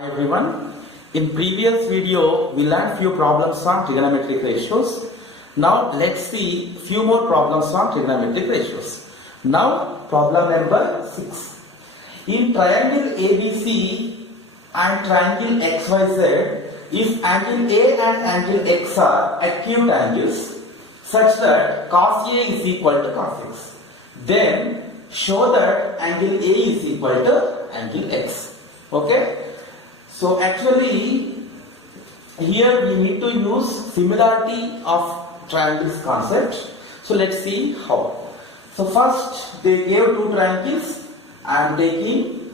Hi everyone. In previous video we learned few problems on trigonometric ratios. Now let's see few more problems on trigonometric ratios. Now problem number 6. In triangle ABC and triangle XYZ, if angle A and angle X are acute angles such that cos A is equal to cos X, then show that angle A is equal to angle X. Okay? So actually here we need to use similarity of triangles concept. So let's see how. So first they gave two triangles and taking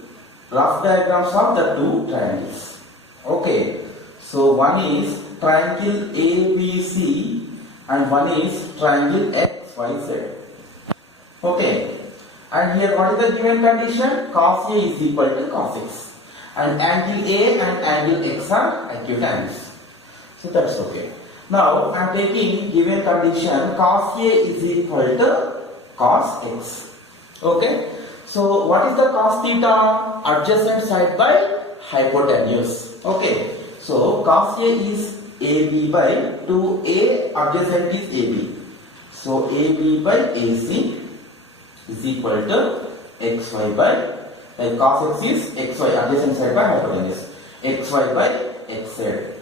rough diagrams of the two triangles. Okay. So one is triangle ABC and one is triangle XYZ. Okay. And here what is the given condition? Cos A is equal to cos X. And angle A and angle X are acute angles. So that's okay. Now I am taking given condition cos A is equal to cos X. Okay. So what is the cos theta? Adjacent side by hypotenuse. Okay. So cos A is AB by 2A, adjacent is AB. So AB by AC is equal to XY by cos X is XY, adjacent side by hypotenuse, XY by XZ.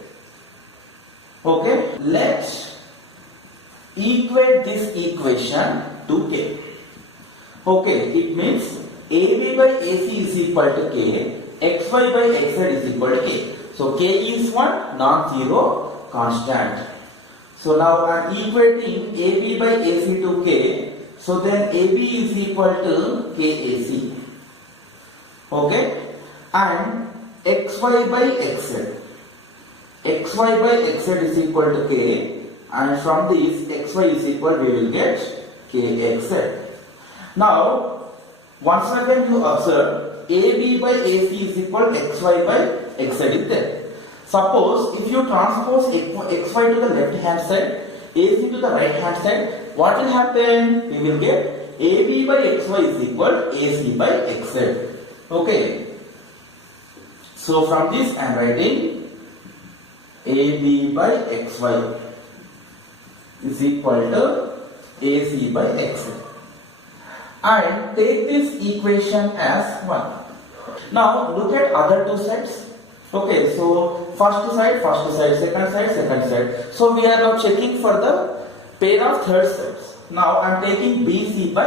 Okay, let's equate this equation to K. Okay, it means AB by AC is equal to K, XY by XZ is equal to K. So K is one non-zero constant. So now I am equating AB by AC to K. So then AB is equal to KAC. Okay, and XY by XZ. XY by XZ is equal to K, and from this XY is equal, we will get KXZ. Now, once again you observe AB by AC is equal to XY by XZ is there. Suppose if you transpose XY to the left hand side, AC to the right hand side, what will happen? We will get AB by XY is equal to AC by XZ. Okay, so from this I am writing AB by XY is equal to AC by XZ, and take this equation as 1. Now look at other two sides. Okay, so first side, second side. So we are now checking for the pair of third sides. Now I am taking BC by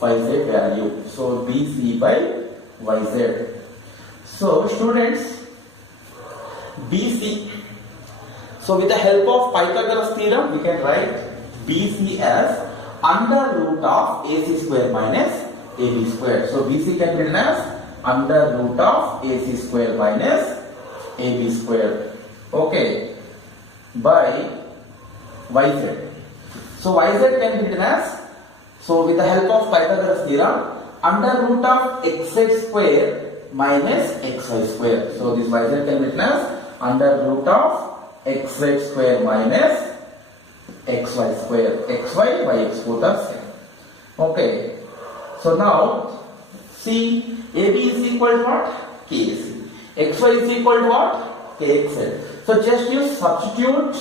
YZ value. So BC by YZ. So students, BC. So with the help of Pythagoras theorem, we can write BC as under root of AC square minus AB square. So BC can be written as under root of AC square minus AB square. Okay, by YZ. So YZ can be written as, so with the help of Pythagoras theorem, under root of xz square minus xy square. So this YZ can be written as under root of xz square minus xy square. Xy by x both are same. Okay. So now see, AB is equal to what? KC. XY is equal to what? KXZ. So just you substitute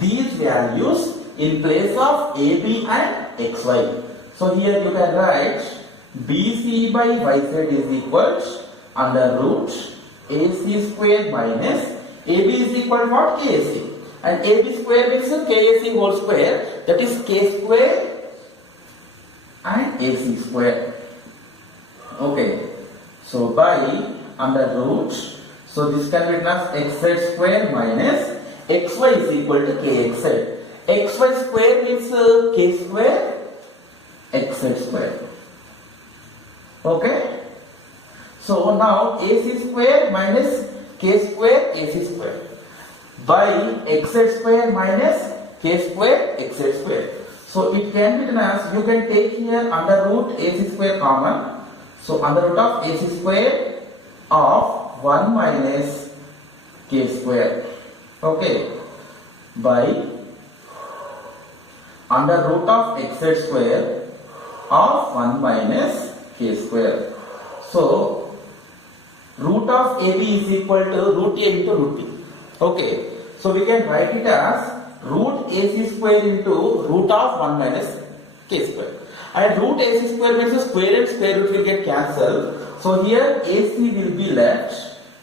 these values in place of AB and XY. So here you can write BC by YZ is equal to under root AC square minus AB is equal to what? KAC. And AB square means KAC whole square, that is K square and AC square. Okay. So by under root, so this can be written as xz square minus xy is equal to kxz. Xy square means k square, xz square. Okay. So now AC square minus k square, AC square by xz square minus k square, xz square. So it can be written as, you can take here under root AC square common. So under root of AC square of 1 minus k square. Okay. By under root of xz square of 1 minus k square. So root root of AB is equal to root A into root B. Okay, so we can write it as root AC square into root of 1 minus K square. And root AC square means the square and square root will get cancelled. So here AC will be left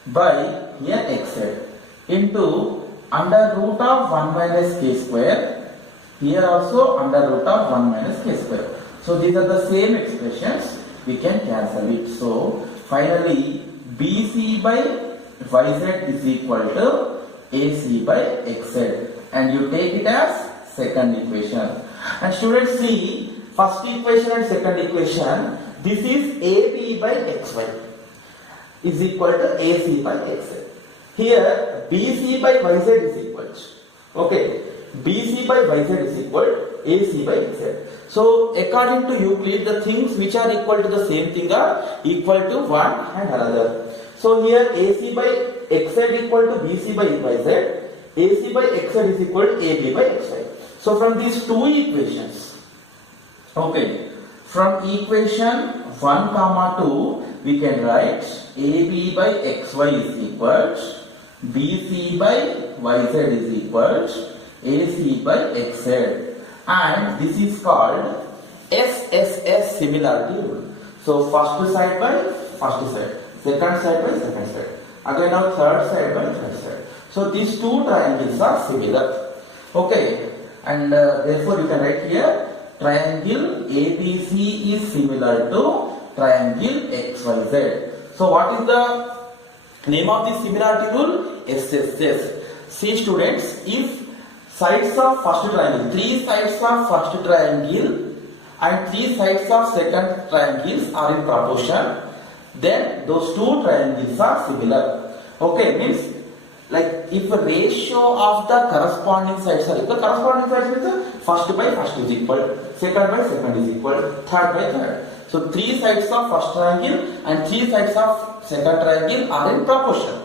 by here XL into under root of 1 minus K square. Here also under root of 1 minus K square. So these are the same expressions. We can cancel it. So finally BC by YZ is equal to AC by XL, and you take it as second equation. And students, see first equation and second equation. This is AB by XY is equal to AC by XL. Here BC by YZ is equal to, okay, BC by YZ is equal to AC by XL. So according to Euclid, the things which are equal to the same thing are equal to one and another. So here AC by XL equal to BC by YZ, AC by XL is equal to AB by XY. So from these two equations, okay, from equation 1 comma 2, we can write AB by XY is equal to BC by YZ is equal to AC by XL, and this is called SSS similarity rule. So first side by first side, second side by second side, again now third side by third side. So these two triangles are similar. Okay, and therefore you can write here triangle ABC is similar to triangle XYZ. So what is the name of this similarity rule? SSS. See students, if sides of first triangle, three sides of first triangle and three sides of second triangles are in proportion, then those two triangles are similar. Okay, means like if a ratio of the corresponding sides are equal, corresponding sides means first by first is equal, second by second is equal, third by third. So three sides of first triangle and three sides of second triangle are in proportion.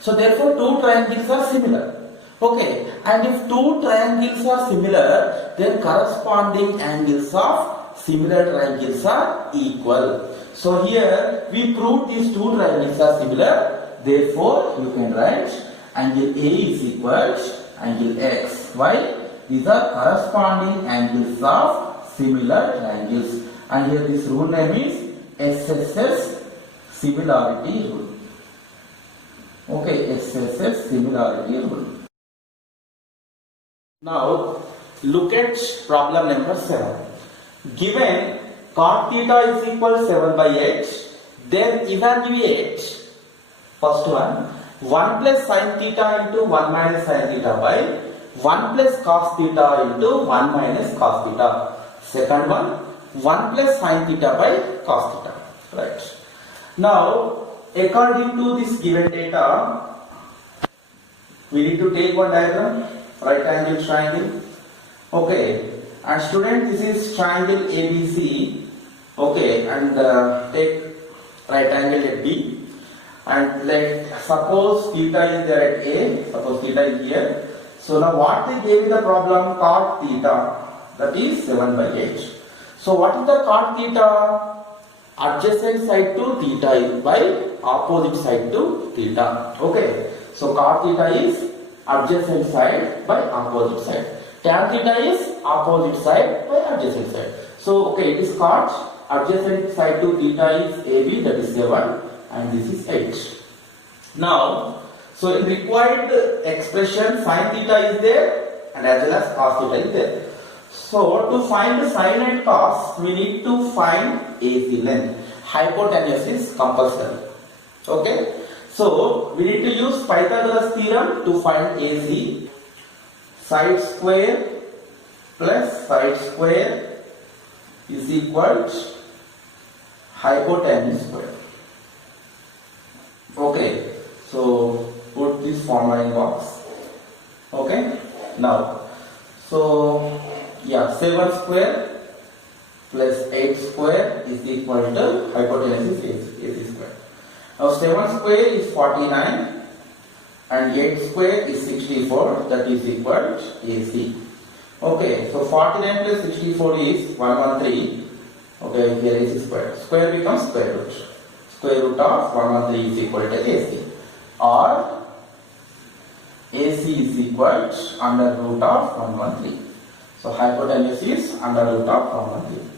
So therefore two triangles are similar. Okay, and if two triangles are similar, then corresponding angles of similar triangles are equal. So here we prove these two triangles are similar. Therefore you can write angle A is equal to angle X. Why? These are corresponding angles of similar triangles. And here this rule name is SSS similarity rule. Okay, SSS similarity rule. Now look at problem number 7. Given cot theta is equal to 7 by 8, then evaluate first one 1 plus sin theta into 1 minus sin theta by 1 plus cos theta into 1 minus cos theta. Second one 1 plus sin theta by cos theta. Right. Now according to this given data, we need to take one diagram, right angle triangle. Okay, and student, this is triangle ABC. Okay, and take right angle at B, and let suppose theta is there at A, suppose theta is here. So now what they gave you the problem, cot theta, that is 7 by 8. So what is the cot theta? Adjacent side to theta is by opposite side to theta. Okay, so cot theta is adjacent side by opposite side. Tan theta is opposite side by adjacent side. So okay, it is cot, adjacent side to theta is AB, that is 7, and this is 8. Now, so in required expression sin theta is there and as well as cos theta is there. So to find the sin and cos, we need to find AC length. Hypotenuse is compulsory. Okay. So we need to use Pythagoras theorem to find AC. Side square plus side square is equal to hypotenuse square. Okay. So put this formula in box. Okay. Now, so yeah, 7 square plus 8 square is equal to hypotenuse is AC square. Now 7 square is 49 and 8 square is 64, that is equal to AC. Okay, so 49 plus 64 is 113. Okay, here is square. Square becomes square root. square root of 113 is equal to AC, or AC is equal to under root of 113. So hypotenuse is under root of 113.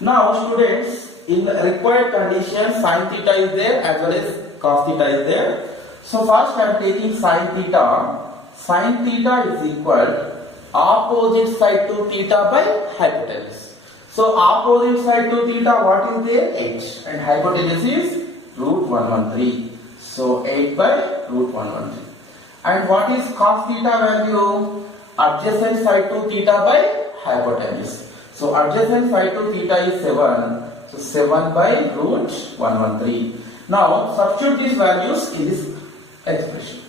Now students, in the required condition, sin theta is there as well as cos theta is there. So first I am taking sin theta. Sin theta is equal opposite side to theta by hypotenuse. So opposite side to theta, what is there? 8, and hypotenuse is root 113. So 8 by root 113. And what is cos theta value? Adjacent side to theta by hypotenuse. So adjacent side to theta is 7. So 7 by root 113. Now substitute these values in this expression.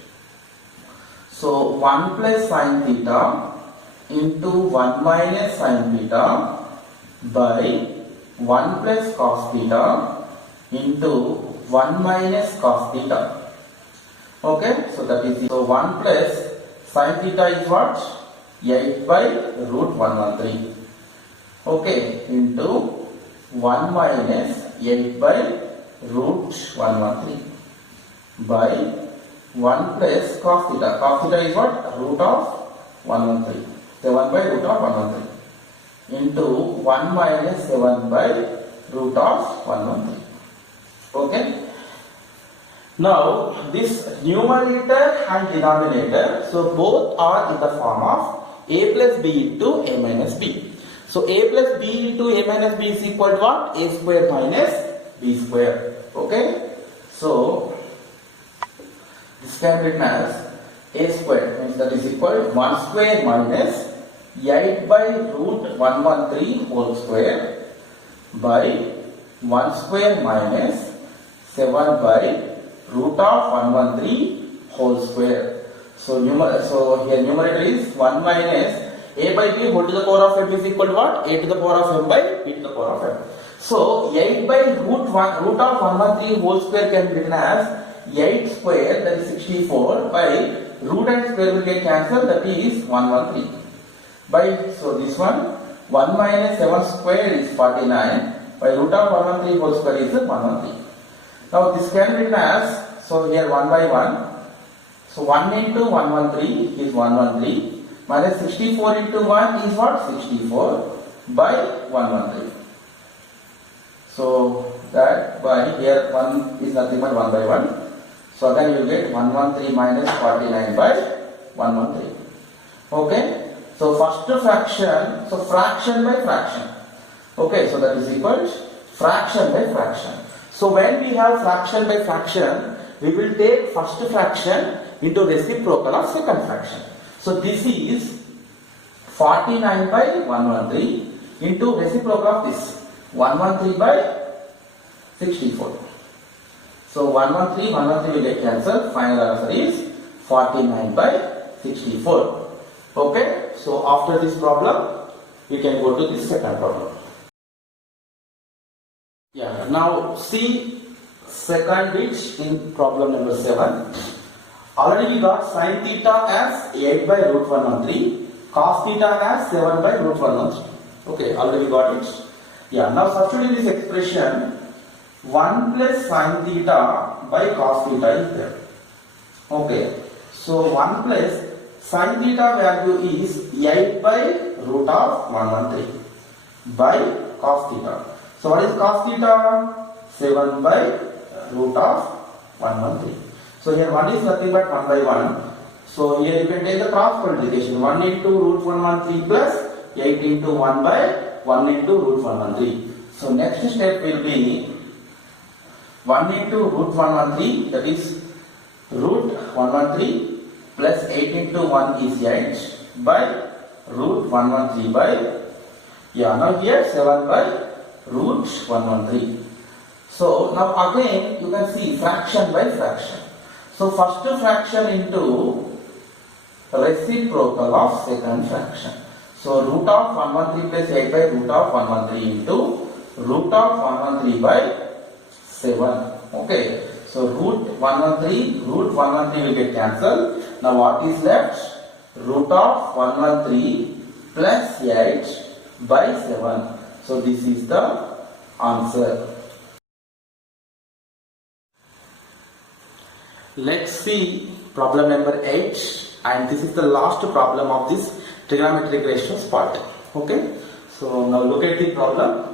So 1 plus sin theta into 1 minus sin theta by 1 plus cos theta into 1 minus cos theta. Okay, so that is, so 1 plus sin theta is what? 8 by root 113. Okay, into 1 minus 8 by root 113 by 1 plus cos theta. Cos theta is what? Root of 113. 7 by root of 113 into 1 minus 7 by root of 113. Okay. Now this numerator and denominator, so both are in the form of a plus b into a minus b. So a plus b into a minus b is equal to what? A square minus b square. Okay. So this can be written as a square, means that is equal to 1 square minus 8 by root 113 whole square by 1 square minus 7 by root of 113 whole square. So here numerator is 1 minus a by b whole to the power of m is equal to what? A to the power of m by b to the power of m. So 8 by root of 113 whole square can be written as 8 square, that is 64, by root and square will get cancelled, that is 113. By, so this one, 1 minus 7 square is 49, by root of 113 whole square is 113. Now this can be written as, so here 1 by 1, so 1 into 113 is 113, minus 64 into 1 is what? 64 by 113. So that by here 1 is nothing but 1 by 1. So then you will get 113 minus 49 by 113. Okay. So first fraction, so fraction by fraction. Okay, so that is equal to fraction by fraction. So when we have fraction by fraction, we will take first fraction into reciprocal of second fraction. So this is 49 by 113 into reciprocal of this 113 by 64. So 113 will get cancelled. Final answer is 49 by 64. Okay. So after this problem, we can go to the second problem. Yeah. Now see second bit in problem number 7. Already we got sin theta as 8 by root 113, cos theta as 7 by root 113. Okay. Already got it. Yeah. Now substitute this expression. 1 plus sin theta by cos theta is there. Okay. So 1 plus sin theta value is 8 by root of 113 by cos theta. So what is cos theta? 7 by root of 113. So here 1 is nothing but 1 by 1. So here you can take the cross multiplication. 1 into root 113 plus 8 into 1 by 1 into root 113. So next step will be 1 into root 113, that is root 113 plus 8 into 1 is 8 by root 113 by, now here 7 by root 113. So now again you can see fraction by fraction. So first fraction into reciprocal of second fraction. So root of 113 plus 8 by root of 113 into root of 113 by 7. Okay. So root 113 will get cancelled. Now what is left? Root of 113 plus 8 by 7. So this is the answer. Let's see problem number 8, and this is the last problem of this trigonometric ratios part. Okay, so now look at the problem.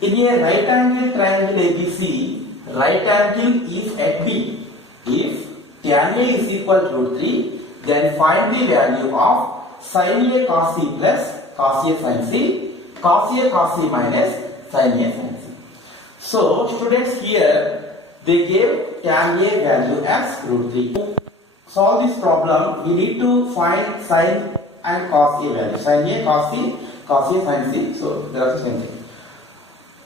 In a right angle triangle ABC, right angle is at B. If tan A is equal to root 3, then find the value of sin A cos C plus cos A sin C, cos A cos C minus sin A sin C. So students, here they gave tan A value as root 3. To solve this problem, we need to find sin and cos A value. Sin A cos C, cos A sin C. So there are the same thing.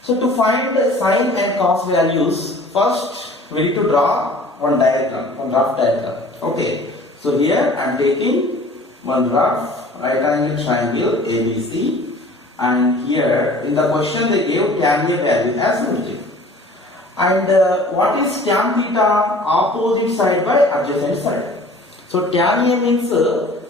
So to find the sin and cos values, first we need to draw one diagram, one rough diagram. Okay. So here I am taking one rough right angle triangle ABC, and here in the question they gave tan A value as root 3. And what is tan theta? Opposite side by adjacent side. So tan A means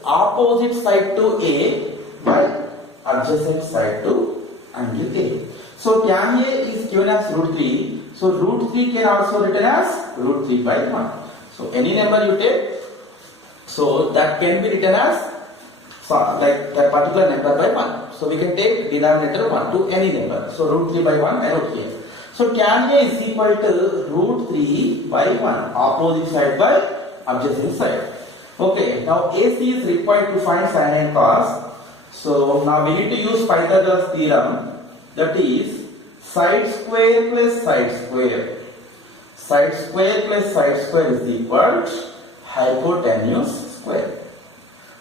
opposite side to A by adjacent side to angle A. So tan A is given as root 3. So root 3 can also written as root 3 by 1. So any number you take, so that can be written as like that particular number by 1. So we can take denominator 1 to any number. So root 3 by 1 I wrote here. So tan A is equal to root 3 by 1, opposite side by adjacent side. Okay, now AC is required to find sin and cos. So now we need to use Pythagoras theorem, that is side square plus side square. Side square plus side square is equal to hypotenuse square.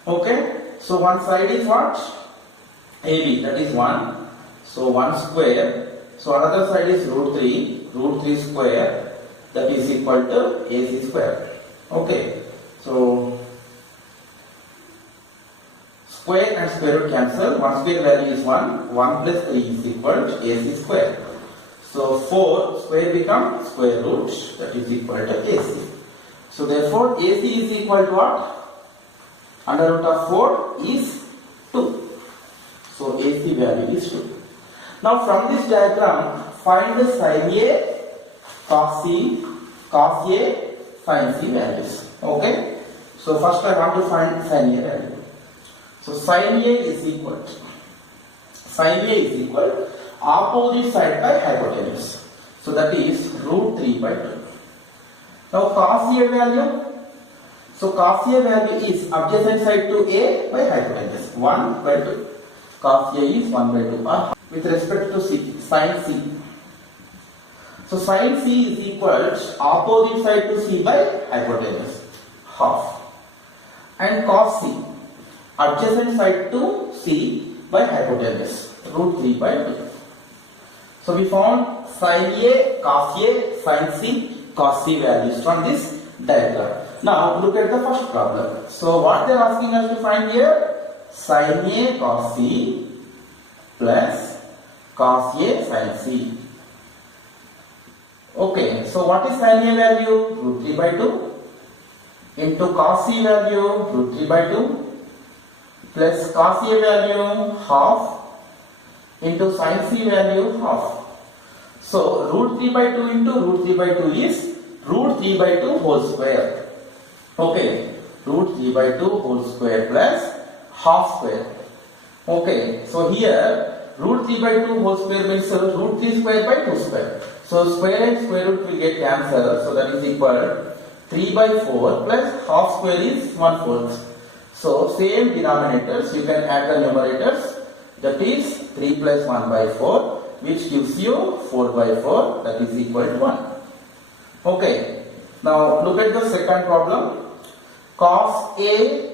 Okay, so one side is what? AB, that is 1. So 1 square. So another side is root 3 square, that is equal to AC square. Okay, so square and square root cancel. 1 square value is 1. 1 plus 3 is equal to AC square. So 4 square becomes square root, that is equal to AC. So therefore AC is equal to what? Under root of 4 is 2. So AC value is 2. Now from this diagram, find the sin A, cos C, cos A, sin C values. Okay. So first I want to find sin A value. So sin A is equal opposite side by hypotenuse. So that is root 3 by 2. Now cos A value. So cos A value is adjacent side to A by hypotenuse, 1 by 2. Cos A is 1 by 2. With respect to C, sin C. So sin C is equal to opposite side to C by hypotenuse, half. And cos C, adjacent side to C by hypotenuse, root 3 by 2. So we found sin A, cos A, sin C, cos C values from this diagram. Now look at the first problem. So what they are asking us to find here? Sin A cos C plus cos A sin C. Okay, so what is sin A value? Root 3 by 2 into cos C value root 3 by 2 plus cos A value half into sin C value half. So root 3 by 2 into root 3 by 2 is root 3 by 2 whole square. Okay, root 3 by 2 whole square plus half square. Okay, so here root 3 by 2 whole square means root 3 square by 2 square. So square and square root will get cancelled. So that is equal 3 by 4 plus half square is 1/4. So same denominators, you can add the numerators. That is 3 plus 1 by 4, which gives you 4 by 4, that is equal to 1. Okay, now look at the second problem. Cos A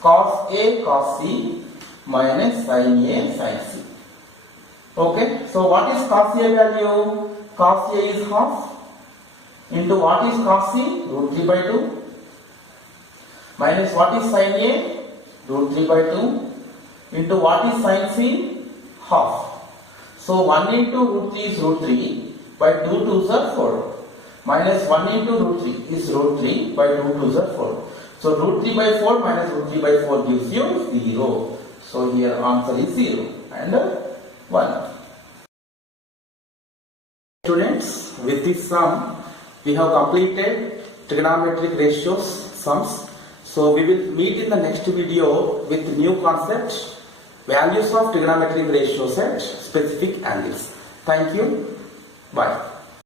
cos C minus sin A sin C. Okay, so what is cos A value? Cos A is half into what is cos C? Root 3 by 2 minus what is sin A? Root 3 by 2 into what is sin C? Half. So 1 into root 3 is root 3 by 2 2s are 4 minus 1 into root 3 is root 3 by 2 2s are 4. So root 3 by 4 minus root 3 by 4 gives you 0. So here answer is 0 and 1. Students, with this sum we have completed trigonometric ratios sums. So we will meet in the next video with new concept, values of trigonometric ratios at specific angles. Thank you. Bye.